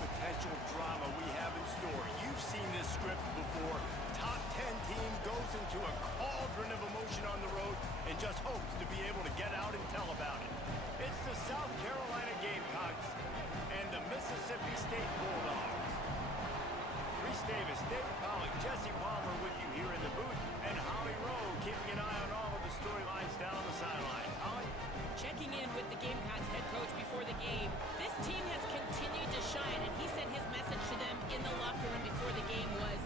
potential drama we have in store. You've seen this script before. Top 10 team goes into a cauldron of emotion on the road and just hopes to be able to get out and tell about it. It's the South Carolina Gamecocks and the Mississippi State Bulldogs. Reese Davis, David Pollack, Jesse Palmer with you here in the booth, and Holly Rowe keeping an eye on all of the storylines down on the sidelines. Holly? Checking in with the Gamecocks head coach before the game. This team has continued to shine, and he said his message to them in the locker room before the game was,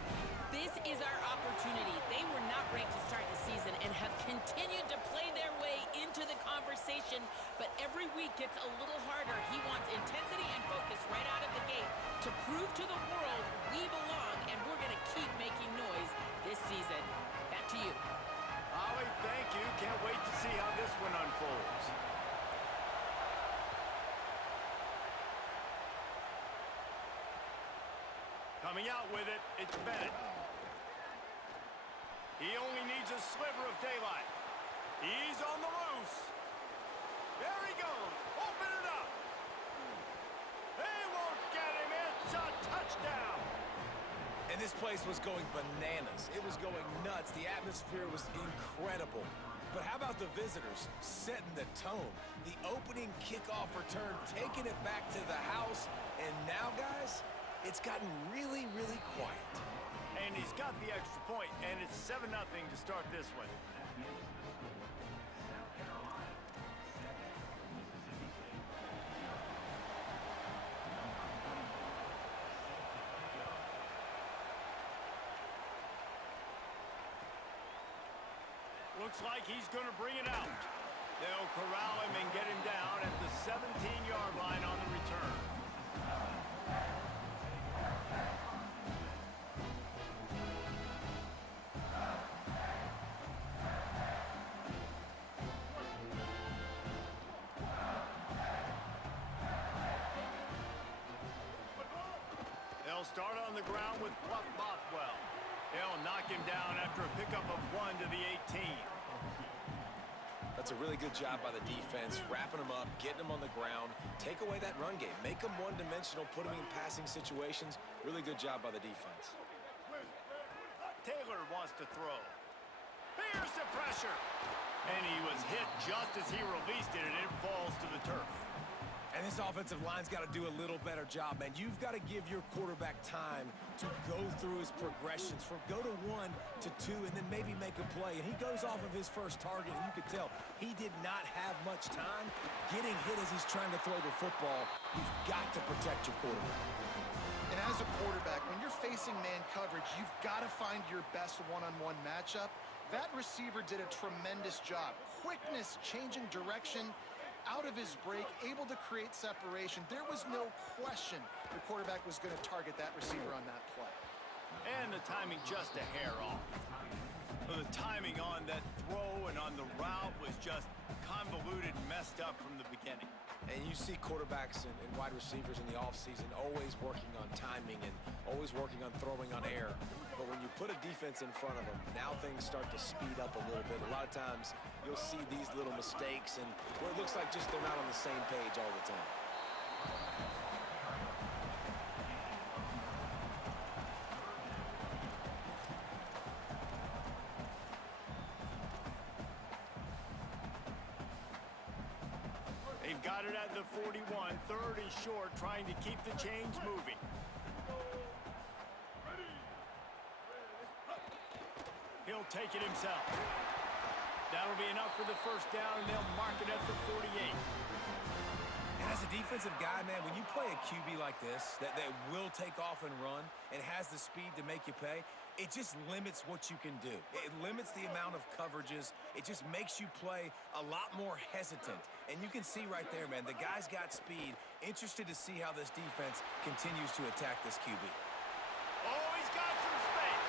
this is our opportunity. They were not ranked to start the season and have continued to play their way into the conversation, but every week gets a little harder. He wants intensity and focus right out of the gate to prove to the world we belong, and we're going to keep making noise this season. Back to you. Holly, thank you. Can't wait to see how this one unfolds. Coming out with it, it's Bennett. He only needs a sliver of daylight. He's on the loose. There he goes. Open it up. They won't get him. It's a touchdown. And this place was going bananas. It was going nuts. The atmosphere was incredible. But how about the visitors setting the tone? The opening kickoff return, taking it back to the house. And now, guys, it's gotten really, really quiet. And he's got the extra point, and it's 7-0 to start this one. Looks like he's going to bring it out. They'll corral him and get him down at the 17-yard line on the return. They'll start on the ground with Fluff Bothwell. They'll knock him down after a pickup of 1 to the 18. That's a really good job by the defense, wrapping them up, getting them on the ground, take away that run game, make them one-dimensional, put them in passing situations. Really good job by the defense. Taylor wants to throw. Here's the pressure. And he was hit just as he released it, and it falls to the turf. And this offensive line's got to do a little better job, man. You've got to give your quarterback time to go through his progressions from go to 1 to 2 and then maybe make a play. And he goes off of his first target, and you could tell he did not have much time getting hit as he's trying to throw the football. You've got to protect your quarterback. And as a quarterback, when you're facing man coverage, you've got to find your best one-on-one matchup. That receiver did a tremendous job. Quickness, changing direction, out of his break, able to create separation. There was no question the quarterback was going to target that receiver on that play. And the timing just a hair off. The timing on that throw and on the route was just convoluted, messed up from the beginning. And you see quarterbacks and wide receivers in the offseason always working on timing and always working on throwing on air. But when you put a defense in front of them, now things start to speed up a little bit. A lot of times you'll see these little mistakes and where it looks like just they're not on the same page all the time. They've got it at the 41, 3rd and short, trying to keep the chains moving. He'll take it himself. That'll be enough for the first down, and they'll mark it at the 48. And as a defensive guy, man, when you play a QB like this that will take off and run and has the speed to make you pay, it just limits what you can do. It limits the amount of coverages. It just makes you play a lot more hesitant. And you can see right there, man, the guy's got speed. Interested to see how this defense continues to attack this QB. Oh, he's got some space.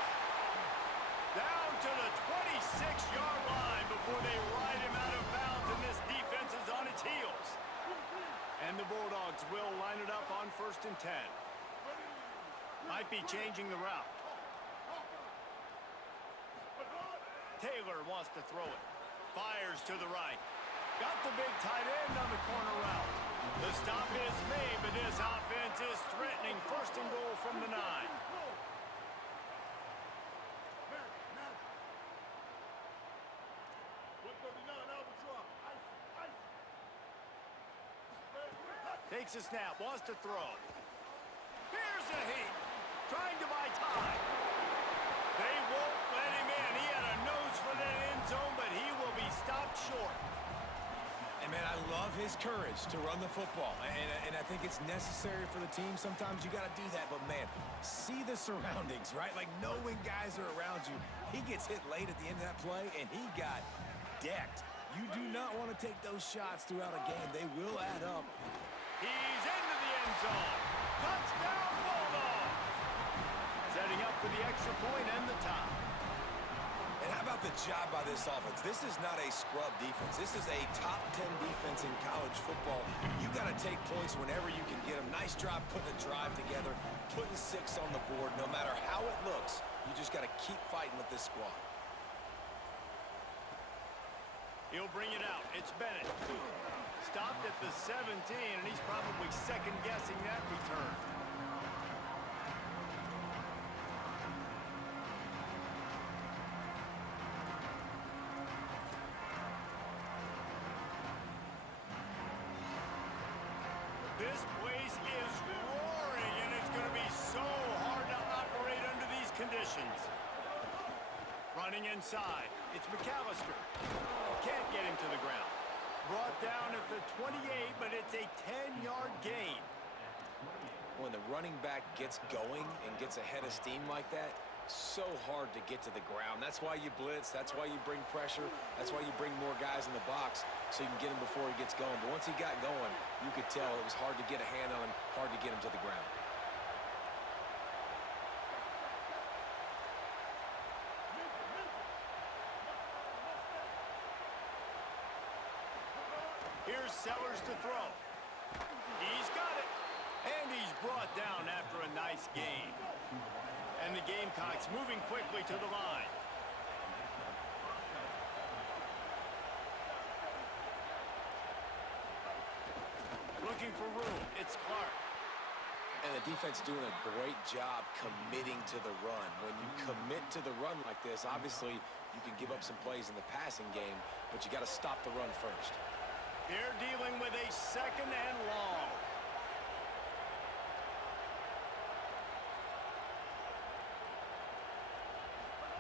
Down to the 26-yard line before they ride him out of bounds, and this defense is on its heels. And the Bulldogs will line it up on 1st and 10. Might be changing the route. Taylor wants to throw it. Fires to the right. Got the big tight end on the corner route. The stop is made, but this offense is threatening. First and goal from the 9. Takes a snap, wants to throw. Here's a heat, trying to buy time. They won't let him in. He had a nose for that end zone, but he will be stopped short. And, man, I love his courage to run the football. And I think it's necessary for the team. Sometimes you got to do that. But, man, see the surroundings, right? Like, knowing guys are around you. He gets hit late at the end of that play, and he got decked. You do not want to take those shots throughout a game. They will add up. He's into the end zone. Touchdown, Bulldogs! Setting up for the extra point and the tie. And how about the job by this offense? This is not a scrub defense. This is a top 10 defense in college football. You got to take points whenever you can get them. Nice job putting a drive together, putting 6 on the board. No matter how it looks, you just got to keep fighting with this squad. He'll bring it out. It's Bennett. Stopped at the 17, and he's probably second-guessing that return. This place is roaring, and it's going to be so hard to operate under these conditions. Running inside, it's McAllister. Can't get him to the ground. Brought down at the 28, but it's a 10-yard gain. When the running back gets going and gets ahead of steam like that, so hard to get to the ground. That's why you blitz. That's why you bring pressure. That's why you bring more guys in the box so you can get him before he gets going. But once he got going, you could tell it was hard to get a hand on him, hard to get him to the ground. Here's Sellers to throw. He's got it. And he's brought down after a nice gain. And the Gamecocks moving quickly to the line. Looking for room. It's Clark. And the defense doing a great job committing to the run. When you commit to the run like this, obviously you can give up some plays in the passing game, but you got to stop the run first. They're dealing with a second and long.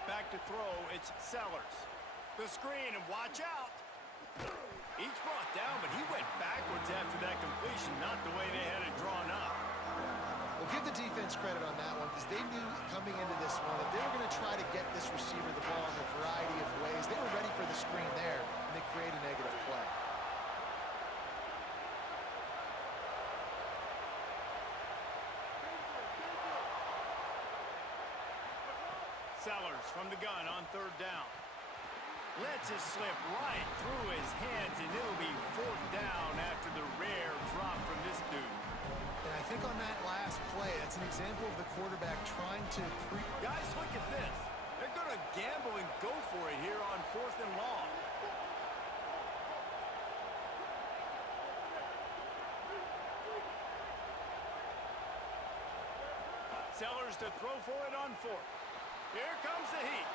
Back to throw, it's Sellers. The screen, and watch out. He's brought down, but he went backwards after that completion, not the way they had it drawn up. Well, give the defense credit on that one because they knew coming into this one that they were going to try to get this receiver the ball in a variety of ways. They were ready for the screen there, and they create a negative play. Sellers from the gun on third down. Lets it slip right through his hands, and it'll be fourth down after the rare drop from this dude. And I think on that last play, that's an example of the quarterback trying to Guys, look at this. They're going to gamble and go for it here on fourth and long. Sellers to throw for it on fourth. Here comes the heat.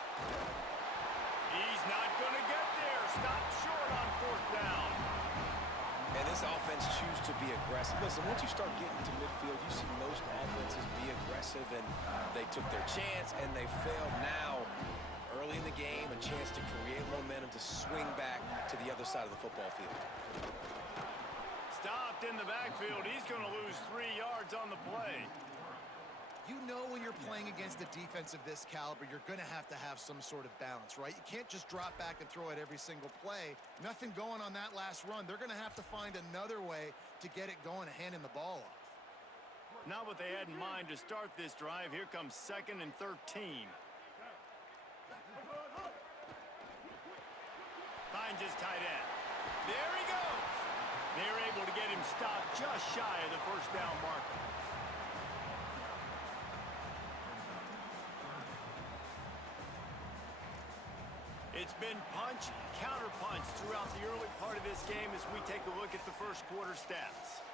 He's not going to get there. Stopped short on fourth down. And this offense choose to be aggressive. Listen, once you start getting to midfield, you see most offenses be aggressive, and they took their chance, and they failed. Now, early in the game, a chance to create momentum to swing back to the other side of the football field. Stopped in the backfield. He's going to lose 3 yards on the play. You know when you're playing against a defense of this caliber, you're going to have some sort of balance, right? You can't just drop back and throw it every single play. Nothing going on that last run. They're going to have to find another way to get it going and handing the ball off. Not what they had in mind to start this drive. Here comes 2nd and 13. Finds his tight end. There he goes. They're able to get him stopped just shy of the first down marker. It's been punch, counter punch throughout the early part of this game as we take a look at the first quarter stats.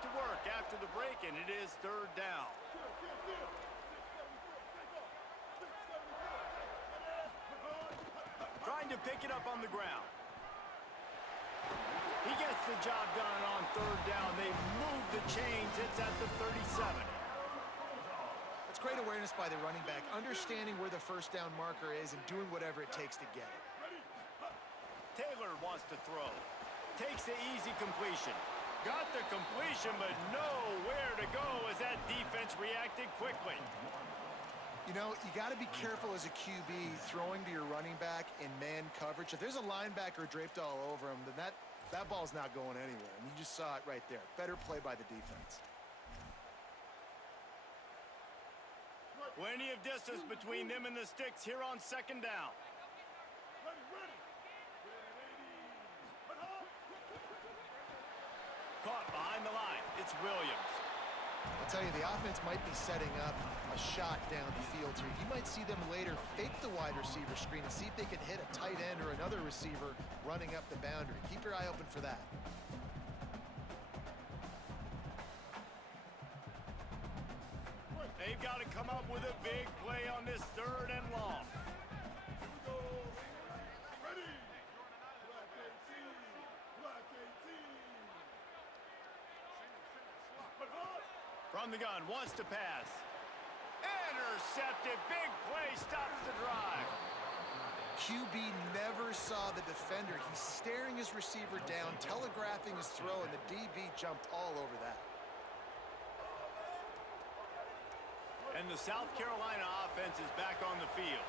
back to work after the break, and it is third down. Trying to pick it up on the ground. He gets the job done on third down. They move the chains. It's at the 37. That's great awareness by the running back, understanding where the first down marker is and doing whatever it takes to get it. Taylor wants to throw. Takes the easy completion. Got the completion, but nowhere to go as that defense reacted quickly. You know, you got to be careful as a QB throwing to your running back in man coverage. If there's a linebacker draped all over him, then that ball's not going anywhere. And you just saw it right there. Better play by the defense. Plenty of distance between them and the sticks here on second down. Caught behind the line. It's Williams. I'll tell you, the offense might be setting up a shot down the field here. You might see them later fake the wide receiver screen and see if they can hit a tight end or another receiver running up the boundary. Keep your eye open for that. They've got to come up with a big play on this third and long. From the gun, wants to pass. Intercepted, big play, stops the drive. QB never saw the defender. He's staring his receiver down, telegraphing his throw, and the DB jumped all over that. And the South Carolina offense is back on the field.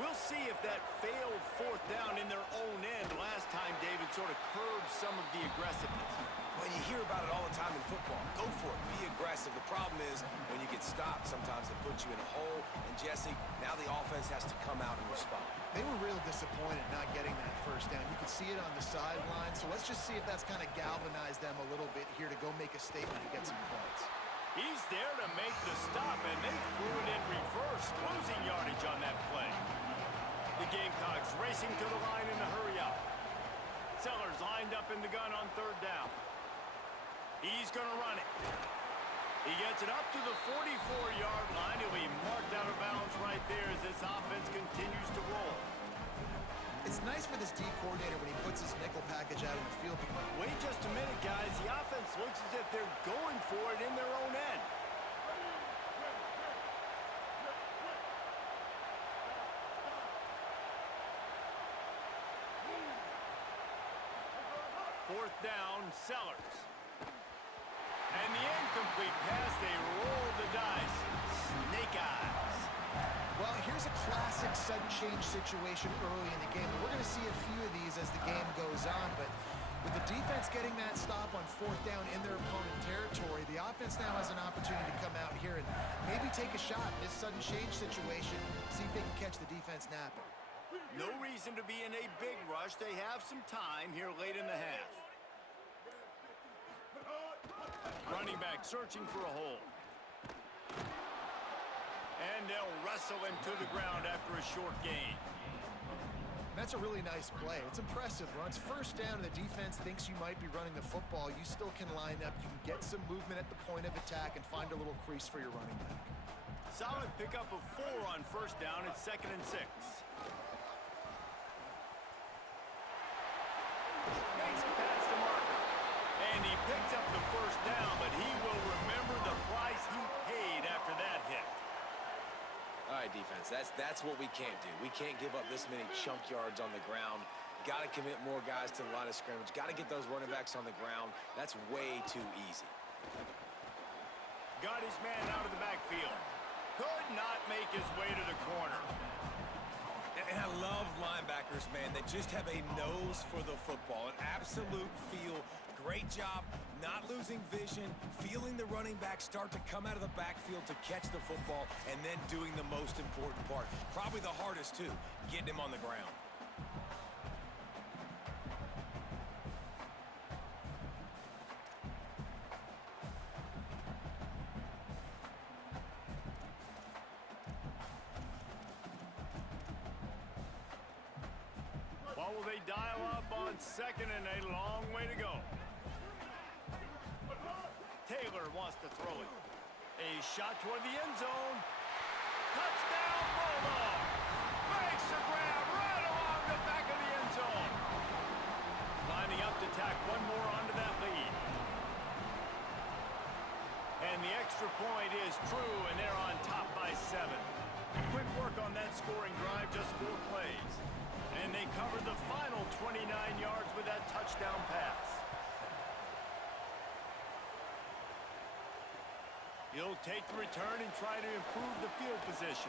We'll see if that failed fourth down in their own end last time David sort of curbed some of the aggressiveness. Well, you hear about it all the time in football. Go for it. Be aggressive. The problem is when you get stopped, sometimes it puts you in a hole. And, Jesse, now the offense has to come out and respond. They were real disappointed not getting that first down. You could see it on the sideline. So let's just see if that's kind of galvanized them a little bit here to go make a statement and get some points. He's there to make the stop, and they threw it in reverse, losing yardage on that play. The Gamecocks racing to the line in the hurry up. Sellers lined up in the gun on third down. He's going to run it. He gets it up to the 44-yard line. He'll be marked out of bounds right there as this offense continues to roll. It's nice for this D coordinator when he puts his nickel package out in the field. Wait just a minute, guys. The offense looks as if they're going for it in their own end. Fourth down, Sellers. And the incomplete pass, they roll the dice. Snake eyes. Well, here's a classic sudden change situation early in the game. We're going to see a few of these as the game goes on, but with the defense getting that stop on fourth down in their opponent territory, the offense now has an opportunity to come out here and maybe take a shot in this sudden change situation, see if they can catch the defense napping. No reason to be in a big rush. They have some time here late in the half. Running back searching for a hole. And they'll wrestle him to the ground after a short gain. That's a really nice play. It's impressive. Runs first down and the defense thinks you might be running the football. You still can line up. You can get some movement at the point of attack and find a little crease for your running back. Solid pickup of 4 on first down. It's 2nd and 6. Makes a pass to Marker. And he picked up the first down, but he will remember the price he paid after that hit. All right, defense, that's what we can't do. We can't give up this many chunk yards on the ground. Got to commit more guys to the line of scrimmage. Got to get those running backs on the ground. That's way too easy. Got his man out of the backfield. Could not make his way to the corner. And I love linebackers, man, that just have a nose for the football, an absolute feel. Great job not losing vision, feeling the running back start to come out of the backfield to catch the football, and then doing the most important part. Probably the hardest, too, getting him on the ground. What will they dial up on 2nd and a long way to go? wants to throw it. A shot toward the end zone. Touchdown, Bulldogs! Makes the grab right along the back of the end zone. Lining up to tack one more onto that lead. And the extra point is true, and they're on top by 7. Quick work on that scoring drive, just 4 plays. And they covered the final 29 yards with that touchdown pass. He'll take the return and try to improve the field position.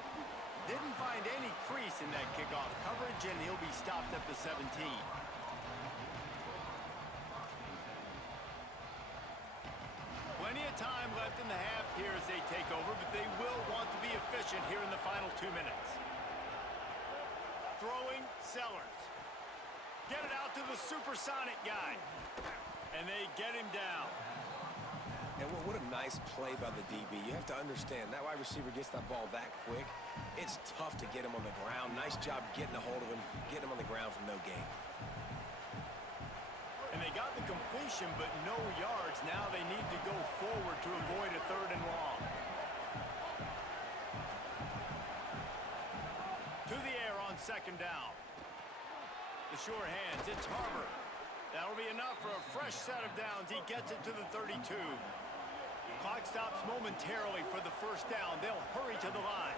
Didn't find any crease in that kickoff coverage, and he'll be stopped at the 17. Plenty of time left in the half here as they take over, but they will want to be efficient here in the final 2 minutes. Throwing, Sellers. Get it out to the supersonic guy. And they get him down. And what a nice play by the DB. You have to understand, that wide receiver gets that ball that quick. It's tough to get him on the ground. Nice job getting a hold of him, getting him on the ground for no gain. And they got the completion, but no yards. Now they need to go forward to avoid a 3rd and long. To the air on 2nd down. The sure hands, it's Harbor. That'll be enough for a fresh set of downs. He gets it to the 32. Clock stops momentarily for the 1st down. They'll hurry to the line.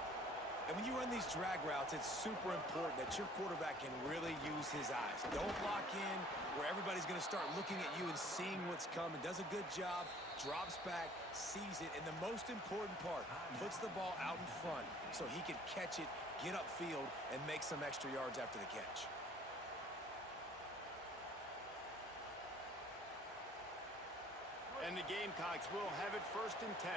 And when you run these drag routes, it's super important that your quarterback can really use his eyes. Don't lock in where everybody's going to start looking at you and seeing what's coming. Does a good job, drops back, sees it, and the most important part, puts the ball out in front so he can catch it, get upfield, and make some extra yards after the catch. And the Gamecocks will have it 1st and 10.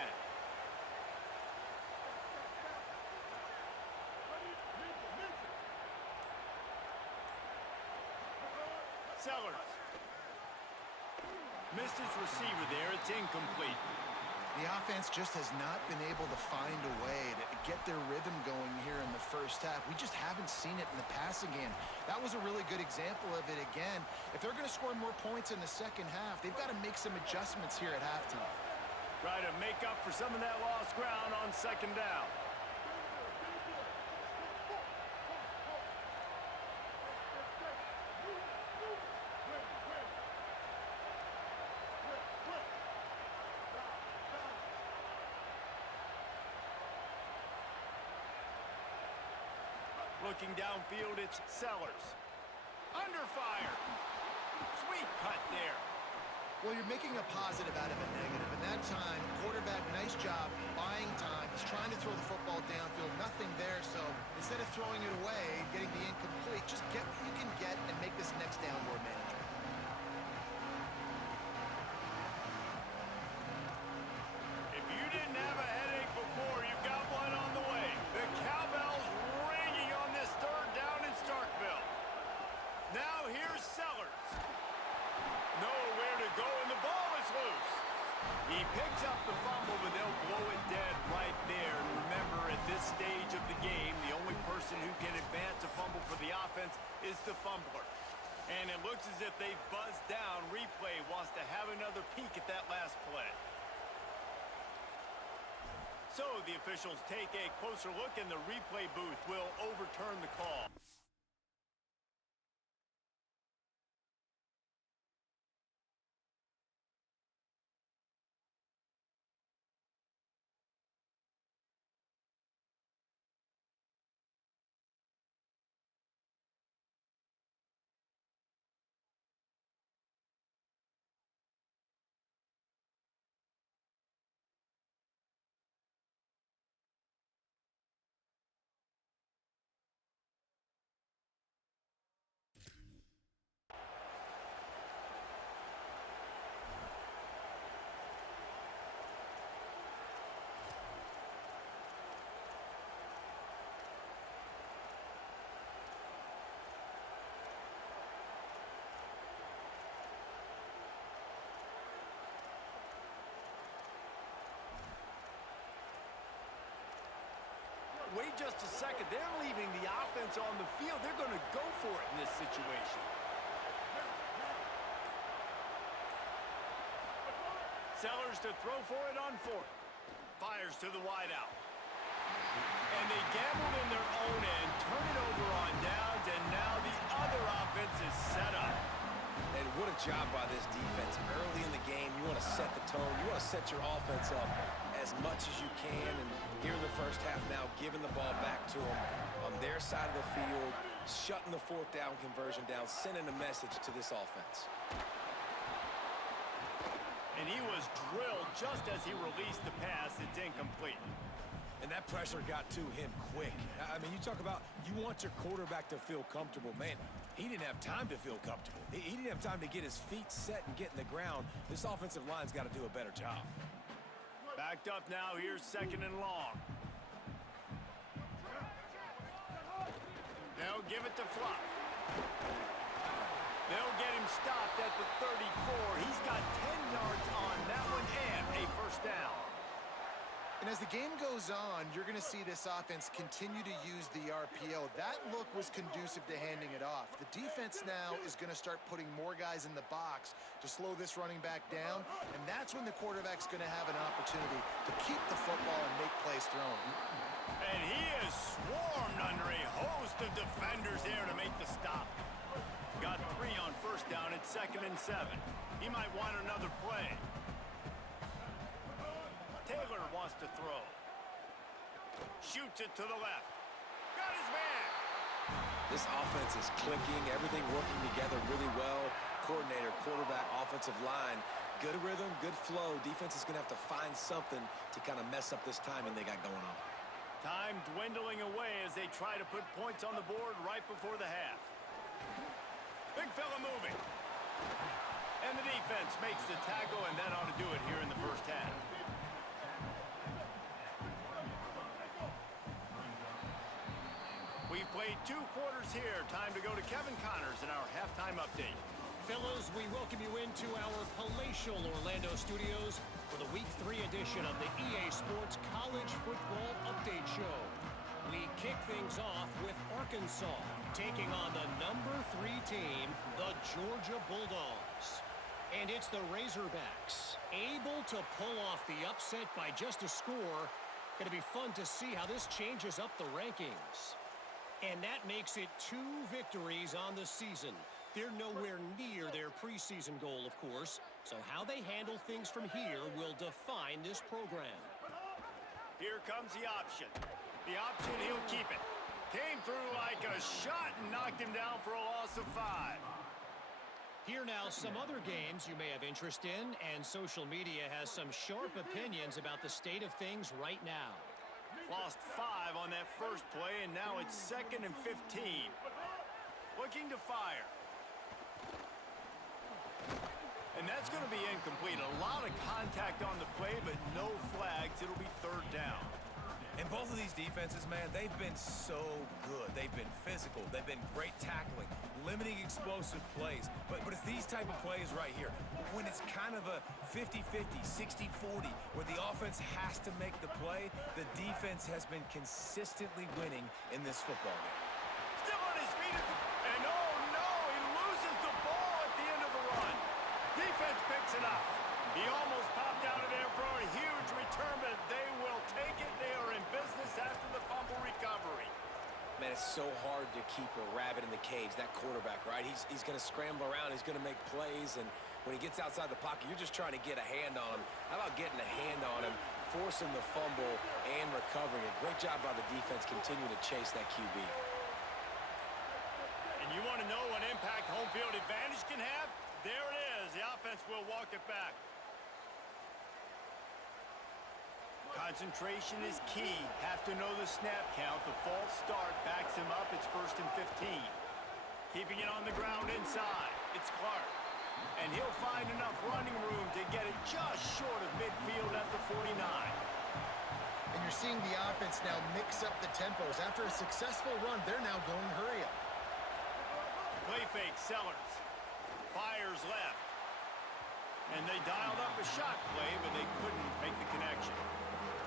Sellers. Missed his receiver there. It's incomplete. The offense just has not been able to find a way to get their rhythm going here in the 1st half. We just haven't seen it in the passing game. That was a really good example of it again. If they're going to score more points in the 2nd half, they've got to make some adjustments here at halftime. Try to make up for some of that lost ground on 2nd down. Looking downfield, it's Sellers. Under fire. Sweet cut there. Well, you're making a positive out of a negative. And that time, quarterback, nice job, buying time. He's trying to throw the football downfield. Nothing there, so instead of throwing it away, getting the incomplete, just get what you can get and make this next down more manageable. If you didn't have a headache before, you've got one on the way. The cowbell's ringing on this 3rd down in Starkville. Now here's Sellers. Nowhere to go, and the ball is loose. He picks up the fumble, but they'll blow it dead right there. And remember, at this stage of the game, the only person who can advance a fumble for the offense is the fumbler. And it looks as if they've buzzed down. Replay wants to have another peek at that last play. So the officials take a closer look, and the replay booth will overturn the call. Wait just a second. They're leaving the offense on the field. They're going to go for it in this situation. Sellers to throw for it on fourth. Fires to the wideout. And they gambled in their own end, turn it over on downs, and now the other offense is set up. And what a job by this defense. Early in the game, you want to set the tone. You want to set your offense up as much as you can. And here in the first half now, giving the ball back to them on their side of the field, shutting the fourth down conversion down, sending a message to this offense. And he was drilled just as he released the pass. It's incomplete. And that pressure got to him quick. I mean, you talk about you want your quarterback to feel comfortable. Man, he didn't have time to feel comfortable. He didn't have time to get his feet set and get in the ground. This offensive line's got to do a better job. Backed up now. Here's second and long. They'll give it to Fluff. They'll get him stopped at the 34. He's got 10 yards on that one and a first down. And as the game goes on, you're going to see this offense continue to use the RPO. That look was conducive to handing it off. The defense now is going to start putting more guys in the box to slow this running back down, and that's when the quarterback's going to have an opportunity to keep the football and make plays thrown. And he is swarmed under a host of defenders there to make the stop. Got 3 on first down at 2nd and 7. He might want another play. Taylor wants to throw. Shoots it to the left. Got his man. This offense is clicking, everything working together really well. Coordinator, quarterback, offensive line, good rhythm, good flow. Defense is going to have to find something to kind of mess up this timing they got going on. Time dwindling away as they try to put points on the board right before the half. Big fella moving. And the defense makes the tackle, and that ought to do it here in the first half. We've played 2 quarters here. Time to go to Kevin Connors in our halftime update. Fellows, we welcome you into our palatial Orlando studios for the Week 3 edition of the EA Sports College Football Update Show. We kick things off with Arkansas taking on the number 3 team, the Georgia Bulldogs. And it's the Razorbacks able to pull off the upset by just a score. Going to be fun to see how this changes up the rankings. And that makes it 2 victories on the season. They're nowhere near their preseason goal, of course. So how they handle things from here will define this program. Here comes the option. The option, he'll keep it. Came through like a shot and knocked him down for a loss of 5. Here now, some other games you may have interest in, and social media has some sharp opinions about the state of things right now. Lost 5 on that first play, and now it's 2nd and 15. Looking to fire. And that's going to be incomplete. A lot of contact on the play, but no flags. It'll be 3rd down. And both of these defenses, man, they've been so good. They've been physical. They've been great tackling, limiting explosive plays. But it's these type of plays right here. When it's kind of a 50-50, 60-40, where the offense has to make the play, the defense has been consistently winning in this football game. Still on his feet, and oh no, he loses the ball at the end of the run. Defense picks it up. He almost popped out of there for a huge return, but they will take it. They are in business after the fumble recovery. Man, it's so hard to keep a rabbit in the cage, that quarterback, right? He's going to scramble around. He's going to make plays, and when he gets outside the pocket, you're just trying to get a hand on him. How about getting a hand on him, forcing the fumble, and recovering it? Great job by the defense continuing to chase that QB. And you want to know what impact home field advantage can have? There it is. The offense will walk it back. Concentration is key. Have to know the snap count. The false start backs him up. It's 1st and 15. Keeping it on the ground inside. It's Clark. And he'll find enough running room to get it just short of midfield at the 49. And you're seeing the offense now mix up the tempos. After a successful run, they're now going hurry up. Play fake, Sellers. Fires left. And they dialed up a shot play, but they couldn't make the connection.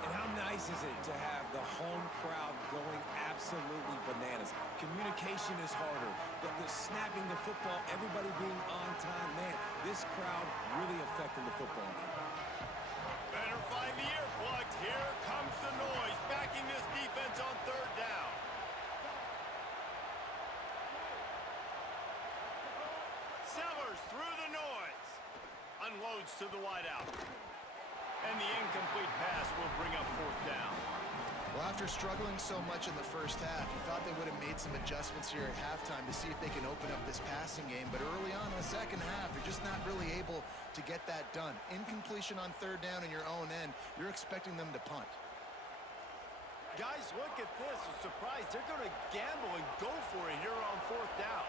And how nice is it to have the home crowd going absolutely bananas? Communication is harder. The snapping the football, everybody being on time. Man, this crowd really affecting the football game. unloads to the wideout. And the incomplete pass will bring up fourth down. Well, after struggling so much in the first half, you thought they would have made some adjustments here at halftime to see if they can open up this passing game. But early on in the second half, they're just not really able to get that done. Incompletion on third down in your own end, you're expecting them to punt. Guys, look at this. A surprise. They're going to gamble and go for it here on fourth down.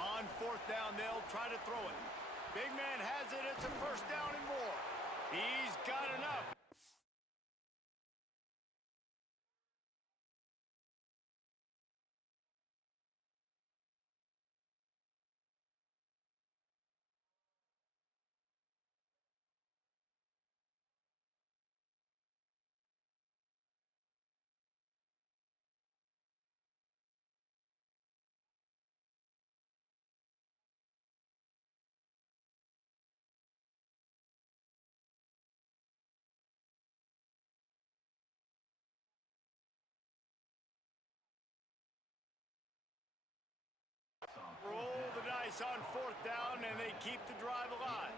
On fourth down, they'll try to throw it. Big man has it. It's a first down and more. He's got enough. Roll the dice on fourth down, and they keep the drive alive.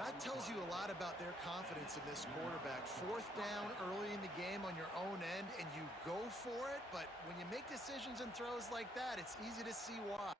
That tells you a lot about their confidence in this quarterback. Fourth down early in the game on your own end, and you go for it. But when you make decisions and throws like that, it's easy to see why.